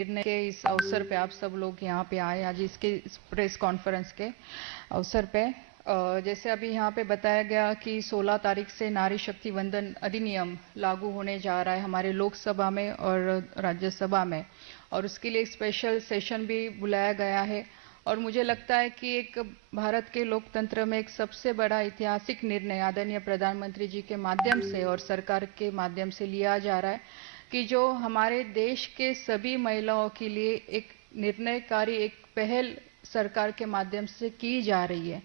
निर्णय के इस अवसर पे आप सब लोग यहाँ पे आए आज इसके प्रेस कॉन्फ्रेंस के अवसर पे जैसे अभी यहाँ पे बताया गया कि 16 तारीख से नारी शक्ति वंदन अधिनियम लागू होने जा रहा है हमारे लोकसभा में और राज्यसभा में, और उसके लिए एक स्पेशल सेशन भी बुलाया गया है। और मुझे लगता है कि एक भारत के लोकतंत्र में एक सबसे बड़ा ऐतिहासिक निर्णय आदरणीय प्रधानमंत्री जी के माध्यम से और सरकार के माध्यम से लिया जा रहा है कि जो हमारे देश के सभी महिलाओं के लिए एक निर्णयकारी एक पहल सरकार के माध्यम से की जा रही है।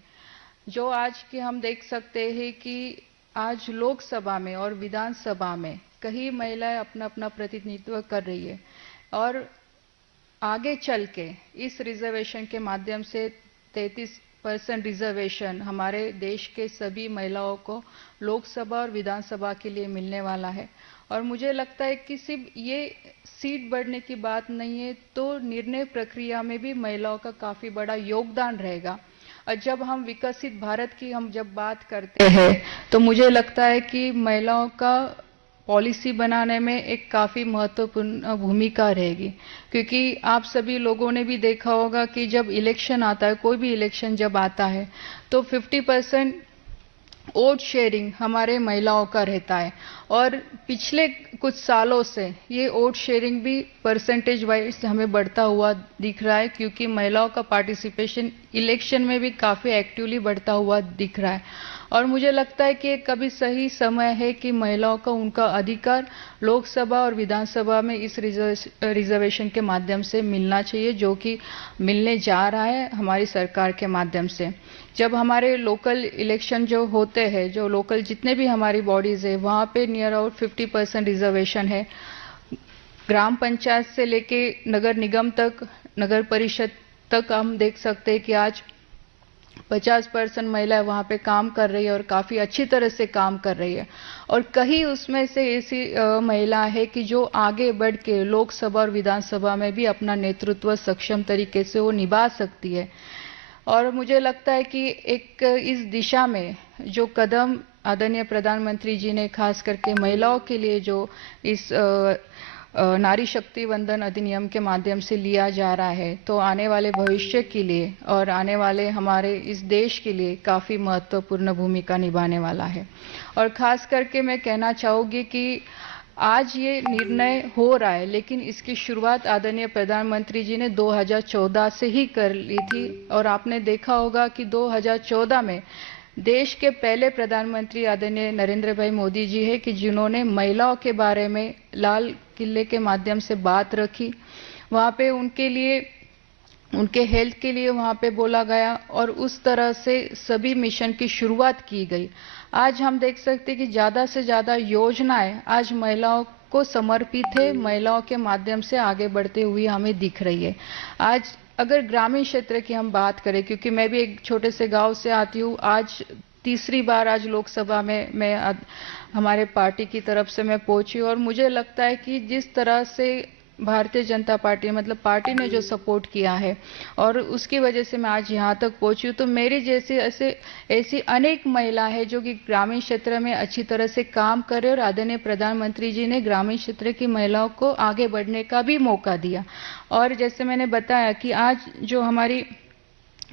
जो आज की हम देख सकते हैं कि आज लोकसभा में और विधानसभा में कई महिलाएं अपना अपना प्रतिनिधित्व कर रही है, और आगे चल के इस रिजर्वेशन के माध्यम से 33% रिजर्वेशन हमारे देश के सभी महिलाओं को लोकसभा और विधानसभा के लिए मिलने वाला है। और मुझे लगता है कि सिर्फ ये सीट बढ़ने की बात नहीं है, तो निर्णय प्रक्रिया में भी महिलाओं का काफी बड़ा योगदान रहेगा। और जब हम विकसित भारत की हम जब बात करते हैं तो मुझे लगता है कि महिलाओं का पॉलिसी बनाने में एक काफी महत्वपूर्ण भूमिका रहेगी, क्योंकि आप सभी लोगों ने भी देखा होगा कि जब इलेक्शन आता है, कोई भी इलेक्शन जब आता है, तो 50% वोट शेयरिंग हमारे महिलाओं का रहता है। और पिछले कुछ सालों से ये वोट शेयरिंग भी परसेंटेज वाइज हमें बढ़ता हुआ दिख रहा है, क्योंकि महिलाओं का पार्टिसिपेशन इलेक्शन में भी काफी एक्टिवली बढ़ता हुआ दिख रहा है। और मुझे लगता है कि एक कभी सही समय है कि महिलाओं का उनका अधिकार लोकसभा और विधानसभा में इस रिजर्वेशन के माध्यम से मिलना चाहिए, जो कि मिलने जा रहा है हमारी सरकार के माध्यम से। जब हमारे लोकल इलेक्शन जो होते हैं, जो लोकल जितने भी हमारी बॉडीज है, वहाँ पे नियर अबाउट 50% रिजर्वेशन है। ग्राम पंचायत से लेके नगर निगम तक, नगर परिषद तक हम देख सकते हैं कि आज 50% महिलाएं वहां पे काम कर रही है और काफी अच्छी तरह से काम कर रही है। और कहीं उसमें से ऐसी महिला है कि जो आगे बढ़ के लोकसभा और विधानसभा में भी अपना नेतृत्व सक्षम तरीके से वो निभा सकती है। और मुझे लगता है कि एक इस दिशा में जो कदम आदरणीय प्रधानमंत्री जी ने खास करके महिलाओं के लिए जो इस नारी शक्ति वंदन अधिनियम के माध्यम से लिया जा रहा है, तो आने वाले भविष्य के लिए और आने वाले हमारे इस देश के लिए काफी महत्वपूर्ण भूमिका निभाने वाला है। और खास करके मैं कहना चाहूंगी कि आज ये निर्णय हो रहा है, लेकिन इसकी शुरुआत आदरणीय प्रधानमंत्री जी ने 2014 से ही कर ली थी। और आपने देखा होगा कि 2014 में देश के पहले प्रधानमंत्री आदरणीय नरेंद्र भाई मोदी जी है कि जिन्होंने महिलाओं के बारे में लाल किले के माध्यम से बात रखी। वहाँ पे उनके लिए, उनके हेल्थ के लिए वहाँ पे बोला गया, और उस तरह से सभी मिशन की शुरुआत की गई। आज हम देख सकते हैं कि ज्यादा से ज्यादा योजनाएं आज महिलाओं को समर्पित है, महिलाओं के माध्यम से आगे बढ़ते हुए हमें दिख रही है। आज अगर ग्रामीण क्षेत्र की हम बात करें, क्योंकि मैं भी एक छोटे से गांव से आती हूँ, आज तीसरी बार आज लोकसभा में मैं हमारे पार्टी की तरफ से मैं पहुंची, और मुझे लगता है कि जिस तरह से भारतीय जनता पार्टी मतलब पार्टी ने जो सपोर्ट किया है और उसकी वजह से मैं आज यहाँ तक पहुंची हूँ, तो मेरी जैसे ऐसी अनेक महिला है जो कि ग्रामीण क्षेत्र में अच्छी तरह से काम कर रहे, और आदरणीय प्रधानमंत्री जी ने ग्रामीण क्षेत्र की महिलाओं को आगे बढ़ने का भी मौका दिया। और जैसे मैंने बताया कि आज जो हमारी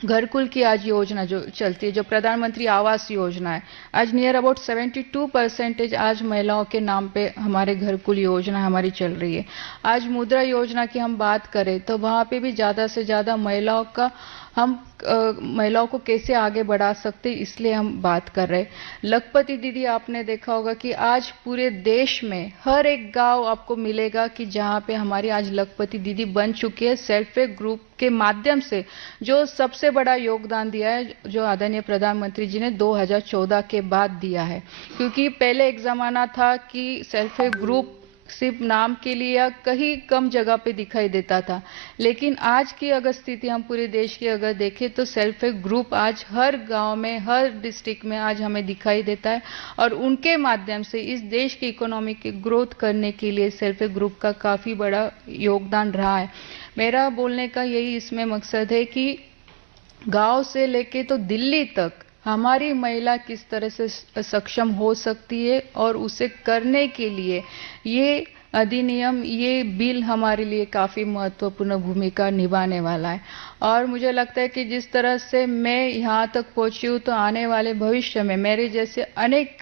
घरकुल की आज योजना जो चलती है, जो प्रधानमंत्री आवास योजना है, आज नियर अबाउट 72% आज महिलाओं के नाम पे हमारे घरकुल योजना हमारी चल रही है। आज मुद्रा योजना की हम बात करें तो वहाँ पे भी ज्यादा से ज्यादा महिलाओं का हम महिलाओं को कैसे आगे बढ़ा सकते, इसलिए हम बात कर रहे हैं। लखपति दीदी आपने देखा होगा कि आज पूरे देश में हर एक गांव आपको मिलेगा कि जहाँ पे हमारी आज लखपति दीदी बन चुकी है सेल्फ हेल्प ग्रुप के माध्यम से, जो सबसे बड़ा योगदान दिया है जो आदरणीय प्रधानमंत्री जी ने 2014 के बाद दिया है। क्योंकि पहले एक जमाना था कि सेल्फ हेल्प ग्रुप सिर्फ नाम के लिए या कहीं कम जगह पे दिखाई देता था, लेकिन आज की अगर स्थिति हम पूरे देश की अगर देखें तो सेल्फ हेल्प ग्रुप आज हर गांव में, हर डिस्ट्रिक्ट में आज हमें दिखाई देता है। और उनके माध्यम से इस देश की इकोनॉमी की ग्रोथ करने के लिए सेल्फ हेल्प ग्रुप का काफी बड़ा योगदान रहा है। मेरा बोलने का यही इसमें मकसद है कि गांव से लेके तो दिल्ली तक हमारी महिला किस तरह से सक्षम हो सकती है, और उसे करने के लिए ये अधिनियम, ये बिल हमारे लिए काफ़ी महत्वपूर्ण भूमिका निभाने वाला है। और मुझे लगता है कि जिस तरह से मैं यहाँ तक पहुँची हूँ, तो आने वाले भविष्य में मेरे जैसे अनेक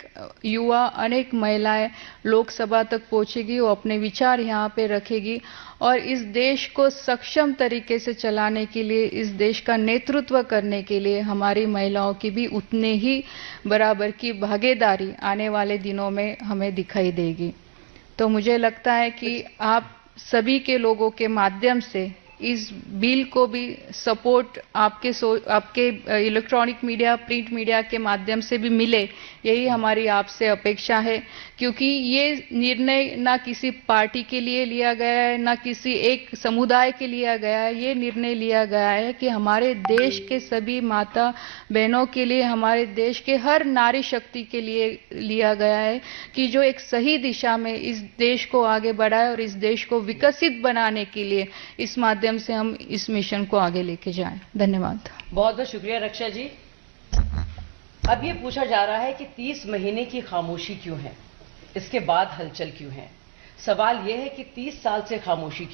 युवा, अनेक महिलाएं लोकसभा तक पहुँचेगी, वो अपने विचार यहाँ पे रखेगी और इस देश को सक्षम तरीके से चलाने के लिए, इस देश का नेतृत्व करने के लिए हमारी महिलाओं की भी उतने ही बराबर की भागीदारी आने वाले दिनों में हमें दिखाई देगी। तो मुझे लगता है कि आप सभी के लोगों के माध्यम से इस बिल को भी सपोर्ट आपके इलेक्ट्रॉनिक मीडिया, प्रिंट मीडिया के माध्यम से भी मिले, यही हमारी आपसे अपेक्षा है। क्योंकि ये निर्णय ना किसी पार्टी के लिए लिया गया है, ना किसी एक समुदाय के लिया गया है। ये निर्णय लिया गया है कि हमारे देश के सभी माता बहनों के लिए, हमारे देश के हर नारी शक्ति के लिए लिया गया है कि जो एक सही दिशा में इस देश को आगे बढ़ाए और इस देश को विकसित बनाने के लिए इस माध्यम से हम इस मिशन को आगे लेके जाएं। धन्यवाद। बहुत बहुत शुक्रिया रक्षा जी। अब ये पूछा जा रहा है कि 30 महीने की खामोशी क्यों है, इसके बाद हलचल क्यों है। सवाल यह है कि 30 साल से खामोशी